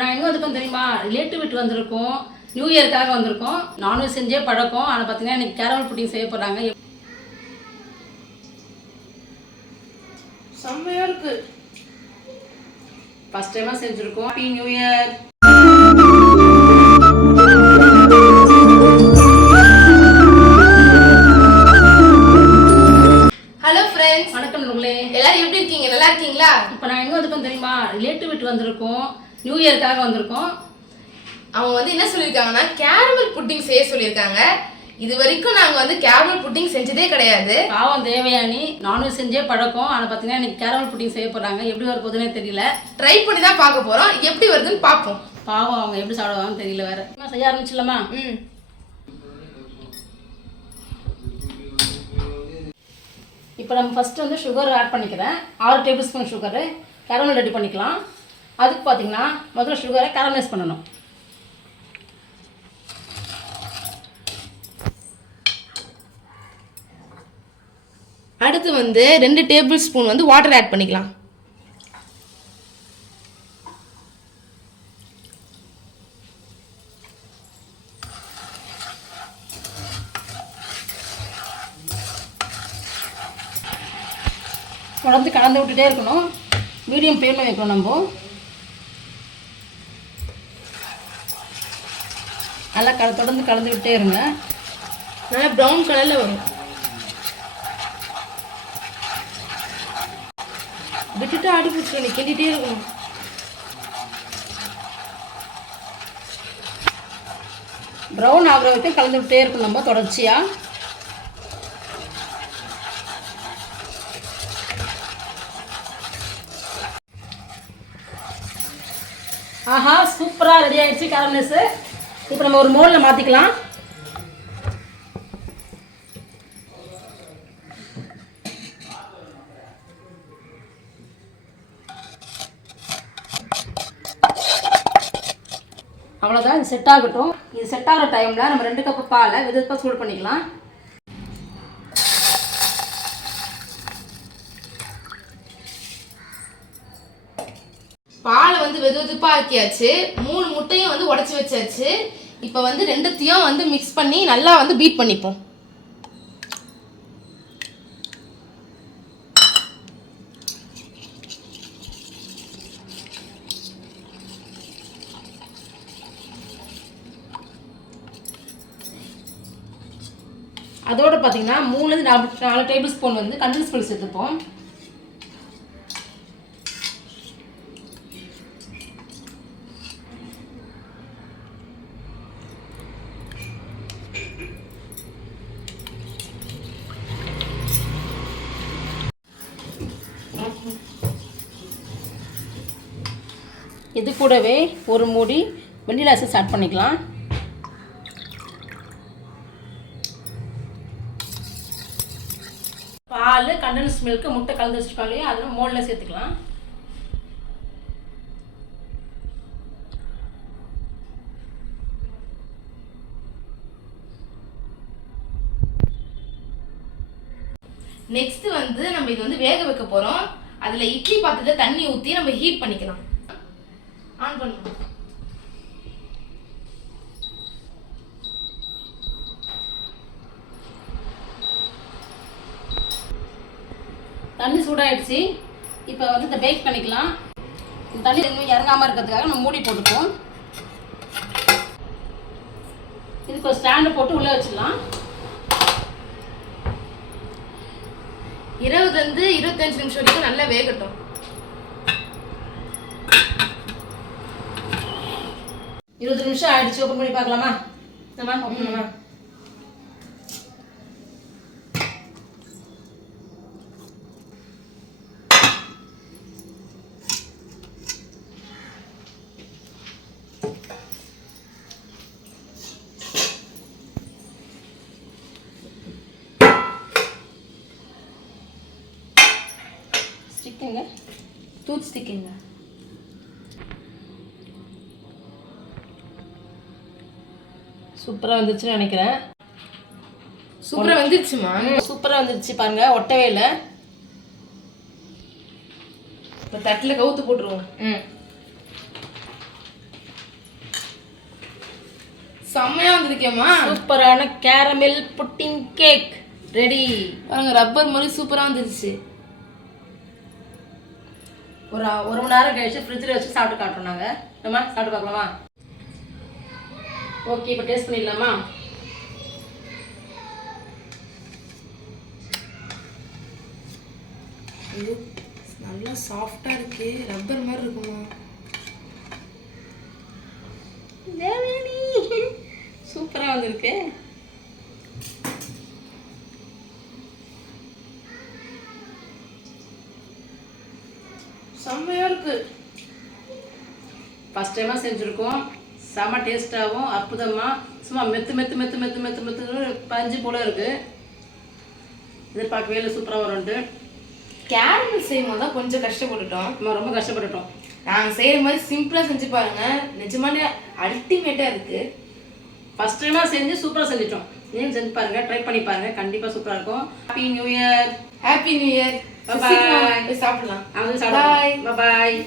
நான் எங்கே வந்துருக்கோம் தெரியுமா? ரிலேட்டிவ் வீட்டு வந்திருக்கோம். நியூ இயருக்காக வந்திருக்கோம். நான்வெஜ் செஞ்சே பழக்கம். ஆனால் பார்த்தீங்கன்னா இன்னைக்கு கேரமல் புட்டிங் செய்ய போகிறாங்க. செம்மையாக இருக்கு. ஃபர்ஸ்ட் டைமாக செஞ்சுருக்கோம். Happy new year. Hello friends, வணக்கம் நண்பர்களே. எல்லாரும் எப்படி இருக்கீங்க? நல்லா இருக்கீங்களா? இப்போ நான் எங்கே வந்துருக்கோம் தெரியுமா? ரிலேட்டிவ் வீட்டு வந்திருக்கோம். நியூ இயருக்காக வந்திருக்கோம். அவங்க வந்து என்ன சொல்லியிருக்காங்கன்னா கேரமல் புட்டிங் செய்ய சொல்லியிருக்காங்க. இது வரைக்கும் நாங்கள் கேரமல் புட்டிங் செஞ்சதே கிடையாது. பாவம் தேவயானி நான்வெஜ் செஞ்சே பழக்கம். ஆனால் பார்த்தீங்கன்னா இன்னைக்கு கேரமல் புட்டிங் செய்ய போகிறாங்க. எப்படி வர போகுதுன்னே தெரியல. ட்ரை பண்ணி தான் பார்க்க போகிறோம். எப்படி வருதுன்னு பார்ப்போம். பாவம் அவங்க எப்படி சாப்பிடுவாங்கன்னு தெரியல. வேற செய்ய ஆரம்பிச்சிடலாமா? இப்போ நம்ம ஃபஸ்ட்டு வந்து சுகர் ஆட் பண்ணிக்கிறேன். 6 table spoon sugar caramel ready பண்ணிக்கலாம். அதுக்கு பார்த்தீங்கன்னா முதல்ல சுகரை கேரமலைஸ் பண்ணணும். அடுத்து 2 டேபிள் ஸ்பூன் வாட்டர் ஆட் பண்ணிக்கலாம். தொடர்ந்து கலந்து விட்டுட்டே இருக்கணும். மீடியம் ஃப்ளேமில் வைக்கணும். நம்ம நல்லா தொடர்ந்து கலந்து விட்டே இருங்க. நல்லா ப்ரௌன் கலரில் வரும். விட்டுட்டு அடி பிடிச்சிக்கணும், கிண்டிகிட்டே இருக்கணும். ப்ரௌன் ஆகிற வரைக்கும் கலந்து விட்டே இருக்கணும் நம்ம தொடர்ச்சியாக. ஆஹா, சூப்பராக ரெடி ஆகிடுச்சு கேரமலைஸு. இப்போ நம்ம ஒரு மோல்டில் மாற்றிக்கலாம். அவ்வளோதான், இது செட் ஆகட்டும். இது செட் ஆகிற டைமில் நம்ம 2 கப்பு பாலை வெதுப்பாக சூடு பண்ணிக்கலாம். பாலை வெது வெதுப்பாக ஆக்கியாச்சு. 3 முட்டையும் உடச்சி வச்சாச்சு. இப்போ 2த்தையும் மிக்ஸ் பண்ணி நல்லா பீட் பண்ணிப்போம். அதோடு பார்த்தீங்கன்னா 3-4 டேபிள் ஸ்பூன் கண்டென்ஸ் மில்க் சேர்த்துப்போம். இது கூடவே ஒரு மூடி வெண்ணிலா எசன்ஸ் ஆட் பண்ணிக்கலாம். பால், கண்டென்ஸ் மில்க், முட்டை கலந்து வச்சுருக்கோம் இல்லையா, அதில் மோல்டில் சேர்த்துக்கலாம். நெக்ஸ்ட் நம்ம இது வேக வைக்க போகிறோம். அதில் இட்லி பாத்திரத்தில் தண்ணி ஊற்றி நம்ம ஹீட் பண்ணிக்கலாம். ஆன் பண்ணுவோம். தண்ணி சூடாகிடுச்சு. இப்போ இந்த பேக் பண்ணிக்கலாம். இந்த தண்ணி இன்னும் இறங்காமல் இருக்கிறதுக்காக நம்ம மூடி போட்டுப்போம். இதுக்கு ஒரு ஸ்டாண்டு போட்டு உள்ளே வச்சிடலாம். 20-25 நிமிஷம் வரைக்கும் நல்லா வேகட்டும். இருபது நிமிஷம் ஆயிடுச்சு. ஓப்பன் பண்ணி பார்க்கலாமா? ஓப்பன் பண்ணலாமா? ஸ்டிக்குங்க, டூத் ஸ்டிக்குங்க. சூப்பராக வந்துருச்சுன்னு நினைக்கிறேன். சூப்பராக வந்துருச்சுமா? சூப்பராக வந்துருச்சு பாருங்க, ஒட்டவே இல்லை. இப்போ தட்டில் கவுத்து போட்டுருவோம். செம்மையா வந்திருக்கேம்மா. சூப்பரான கேரமெல் புட்டிங் கேக் ரெடி. பாருங்க ரப்பர் மாதிரி சூப்பரா வந்துருச்சு. ஒரு மணி நேரம் கழிச்சு ஃப்ரிட்ஜில் வச்சு சாப்பிட்டு காட்டுறோம் நாங்கள். நம்ம சாப்பிட்டு பார்க்கலாமா? ஓகே, இப்போ டேஸ்ட் பண்ணிடலாமா? ஐயோ நல்லா சாஃப்டா இருக்கு, ரப்பர் மாதிரி இருக்குமா? சூப்பராக வந்திருக்கு. செம்மையா இருக்கு. ஃபஸ்ட் டைமாக செஞ்சுருக்கோம். செம்ம டேஸ்ட்டாகவும் அற்புதமாக சும்மா மெத்து மெத்து மெத்து மெத்து மெத்து மெத்து பஞ்சு போல இருக்குது. எதிர்பார்க்கவே இல்லை சூப்பராக வரும்ட்டு. கேரமல் செய்யும் போது தான் கொஞ்சம் கஷ்டப்பட்டுட்டோம். நம்ம ரொம்ப கஷ்டப்பட்டுட்டோம். நாங்கள் செய்கிற மாதிரி சிம்பிளாக செஞ்சு பாருங்க, நிஜமானே அல்டிமேட்டாக இருக்குது. ஃபஸ்ட் டைமாக செஞ்சு சூப்பராக செஞ்சிட்டோம். நீங்களும் செஞ்சு பாருங்கள், ட்ரை பண்ணி பாருங்கள், கண்டிப்பாக சூப்பராக இருக்கும். Happy new year. Happy new year. Bye. சாப்பிடலாம். பாய்.